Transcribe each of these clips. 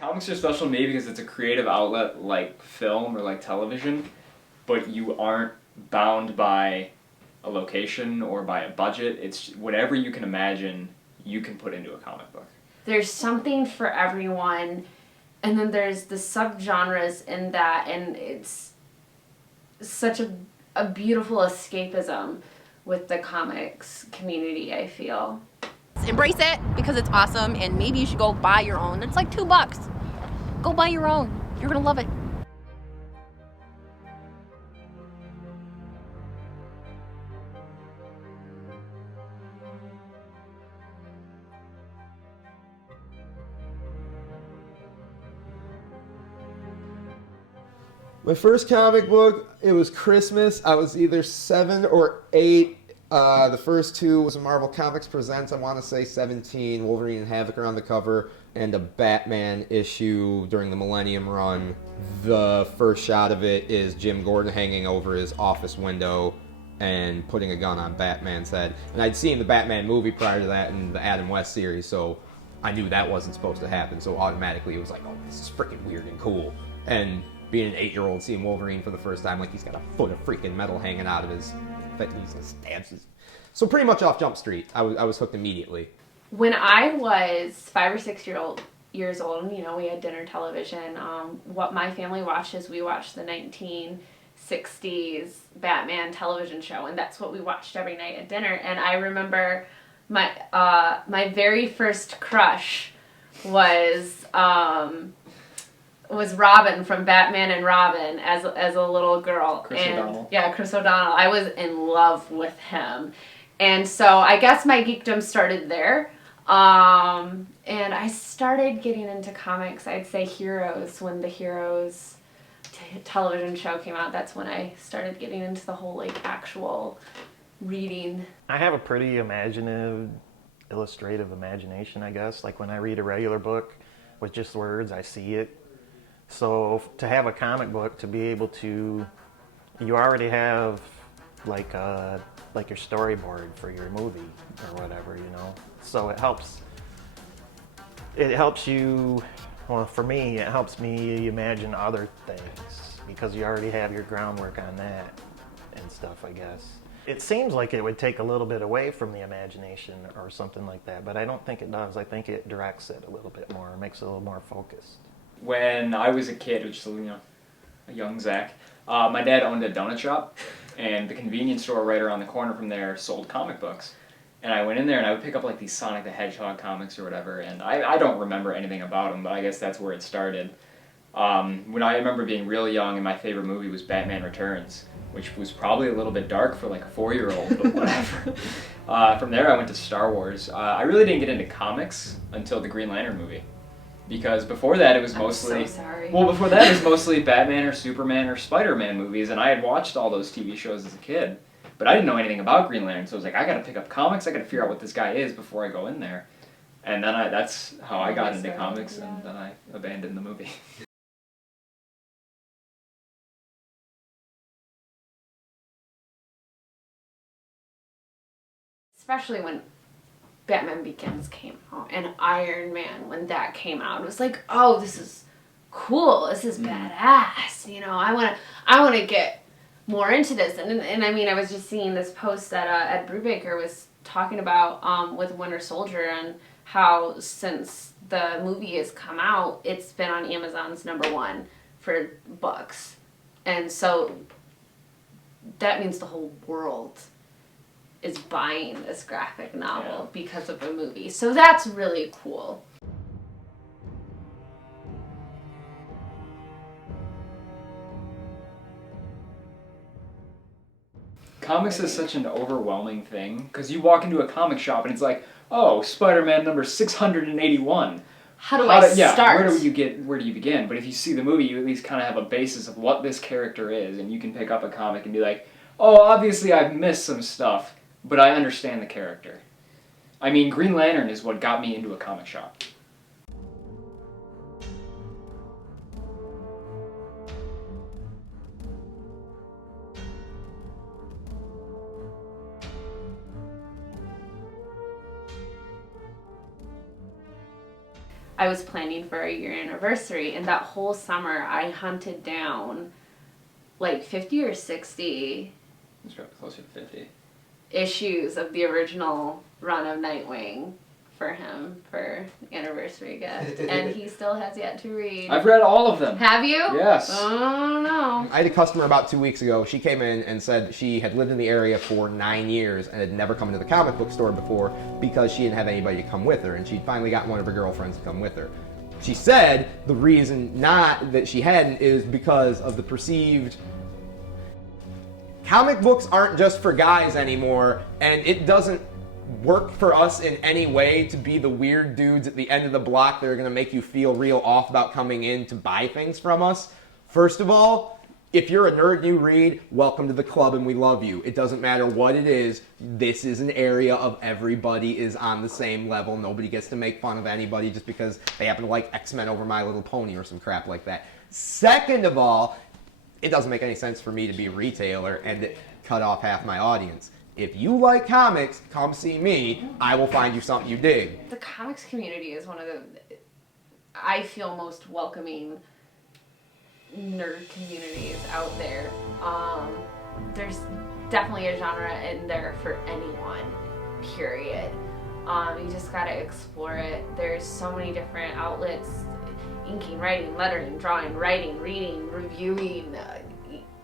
Comics are special to me because it's a creative outlet like film or like television, but you aren't bound by a location or by a budget. It's whatever you can imagine, you can put into a comic book. There's something for everyone, and then there's the subgenres in that, and it's such a beautiful escapism with the comics community, I feel. Embrace it because it's awesome, and maybe you should go buy your own. It's like $2. Go buy your own. You're gonna love it. My first comic book, it was Christmas. I was either 7 or 8. The first two was a Marvel Comics Presents, I want to say 17, Wolverine and Havoc are on the cover, and a Batman issue during the Millennium Run. The first shot of it is Jim Gordon hanging over his office window and putting a gun on Batman's head. And I'd seen the Batman movie prior to that in the Adam West series, so I knew that wasn't supposed to happen, so automatically it was like, oh, this is freaking weird and cool. And being an 8-year-old seeing Wolverine for the first time, like he's got a foot of freaking metal hanging out of his... He's gonna stab his... So pretty much off Jump Street, I was hooked immediately. When I was 5 or 6 years old, you know, we had dinner television. What my family watched is we watched the 1960s Batman television show, and that's what we watched every night at dinner. And I remember my very first crush was Robin from Batman and Robin as a little girl. Chris O'Donnell. Yeah, Chris O'Donnell. I was in love with him. And so I guess my geekdom started there. And I started getting into comics, I'd say Heroes, when the Heroes television show came out. That's when I started getting into the whole like actual reading. I have a pretty imaginative, illustrative imagination, I guess. Like when I read a regular book with just words, I see it. So to have a comic book, to be able to, you already have like your storyboard for your movie or whatever, you know. So it helps you, well, for me, it helps me imagine other things because you already have your groundwork on that and stuff, I guess. It seems like it would take a little bit away from the imagination or something like that, but I don't think it does. I think it directs it a little bit more, makes it a little more focused. When I was a kid, which is, you know, a young Zach, my dad owned a donut shop, and the convenience store right around the corner from there sold comic books. And I went in there and I would pick up like these Sonic the Hedgehog comics or whatever, and I don't remember anything about them, but I guess that's where it started. When I remember being really young, and my favorite movie was Batman Returns, which was probably a little bit dark for like a 4-year-old, but whatever. From there I went to Star Wars. I really didn't get into comics until the Green Lantern movie. Because before that it was mostly... I'm so sorry. Well, before that it was mostly Batman or Superman or Spider-Man movies, and I had watched all those TV shows as a kid. But I didn't know anything about Green Lantern, so I was like, I gotta pick up comics, I gotta figure out what this guy is before I go in there. And then that's how I got into comics, and then I abandoned the movie. Especially when Batman Begins came out and Iron Man, when that came out, it was like, oh, this is cool, this is badass, you know, I want to get more into this. And I mean, I was just seeing this post that Ed Brubaker was talking about with Winter Soldier, and how since the movie has come out, it's been on Amazon's #1 for books. And so that means the whole world is buying this graphic novel because of a movie. So that's really cool. Comics is such an overwhelming thing, because you walk into a comic shop and it's like, oh, Spider-Man number 681. How do I start? Where do you begin? But if you see the movie, you at least kind of have a basis of what this character is, and you can pick up a comic and be like, oh, obviously I've missed some stuff, but I understand the character. I mean, Green Lantern is what got me into a comic shop. I was planning for our year anniversary, and that whole summer I hunted down like 50 or 60 It's probably closer to 50. issues of the original run of Nightwing for him for anniversary gift, and he still has yet to read. I've read all of them. Have you? Yes. Oh no. I had a customer about 2 weeks ago. She came in and said she had lived in the area for 9 years and had never come into the comic book store before because she didn't have anybody to come with her, and she'd finally got one of her girlfriends to come with her. She said the reason not that she hadn't is because of the perceived comic books aren't just for guys anymore, and it doesn't work for us in any way to be the weird dudes at the end of the block that are going to make you feel real off about coming in to buy things from us. First of all, if you're a nerd and you read, welcome to the club and we love you. It doesn't matter what it is. This is an area of everybody is on the same level. Nobody gets to make fun of anybody just because they happen to like X-Men over My Little Pony or some crap like that. Second of all, it doesn't make any sense for me to be a retailer and cut off half my audience. If you like comics, come see me. I will find you something you dig. The comics community is one of the, I feel, most welcoming nerd communities out there. There's definitely a genre in there for anyone, period. You just gotta explore it. There's so many different outlets: inking, writing, lettering, drawing, writing, reading, reviewing,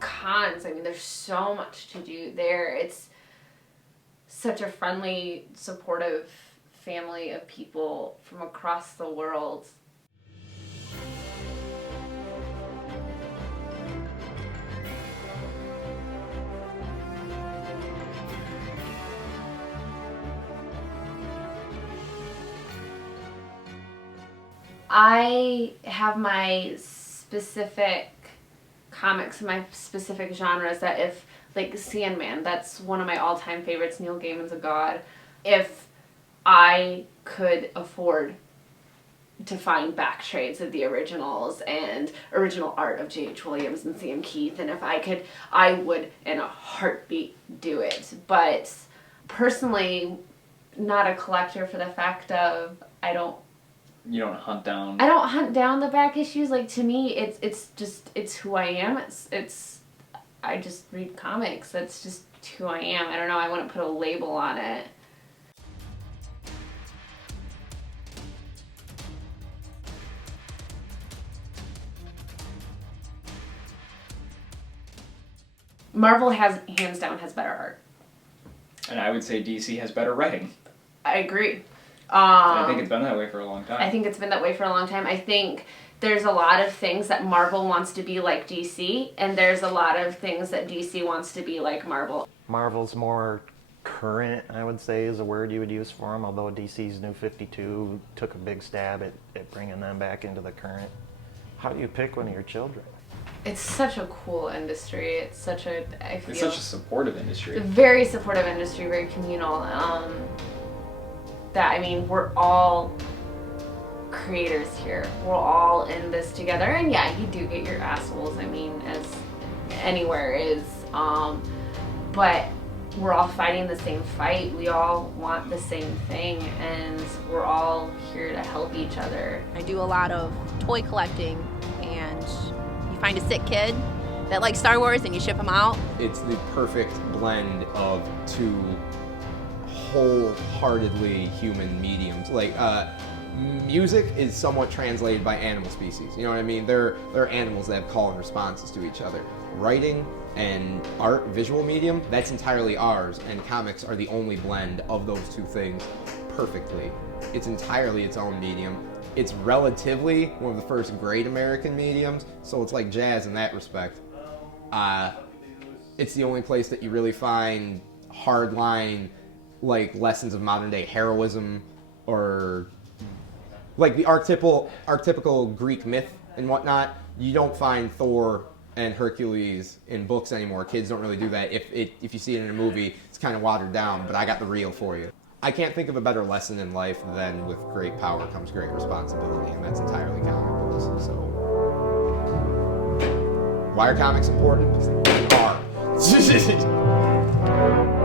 cons. I mean, there's so much to do there. It's such a friendly, supportive family of people from across the world. I have my specific comics, my specific genres that if, like Sandman, that's one of my all-time favorites. Neil Gaiman's a god. If I could afford to find back trades of the originals and original art of J.H. Williams and Sam Keith, and if I could, I would in a heartbeat do it. But personally, not a collector for the fact of You don't hunt down. I don't hunt down the back issues. Like, to me, it's who I am. I just read comics. That's just who I am. I don't know. I wouldn't put a label on it. Marvel hands down has better art. And I would say DC has better writing. I agree. And I think it's been that way for a long time. I think it's been that way for a long time. I think there's a lot of things that Marvel wants to be like DC, and there's a lot of things that DC wants to be like Marvel. Marvel's more current, I would say, is a word you would use for them, although DC's New 52 took a big stab at bringing them back into the current. How do you pick one of your children? It's such a cool industry. It's such a supportive industry. Very supportive industry, very communal. That, I mean, we're all creators here. We're all in this together. And yeah, you do get your assholes, I mean, as anywhere is. But we're all fighting the same fight. We all want the same thing, and we're all here to help each other. I do a lot of toy collecting, and you find a sick kid that likes Star Wars and you ship them out. It's the perfect blend of two wholeheartedly human mediums. Like, music is somewhat translated by animal species. You know what I mean? There are animals that have call and responses to each other. Writing and art, visual medium, that's entirely ours, and comics are the only blend of those two things perfectly. It's entirely its own medium. It's relatively one of the first great American mediums, so it's like jazz in that respect. It's the only place that you really find hardline, like, lessons of modern day heroism, or like the archetypical Greek myth and whatnot. You don't find Thor and Hercules in books anymore. Kids don't really do that. If you see it in a movie, it's kind of watered down, but I got the reel for you. I can't think of a better lesson in life than with great power comes great responsibility, and that's entirely comic books. So, why are comics important? Because they are.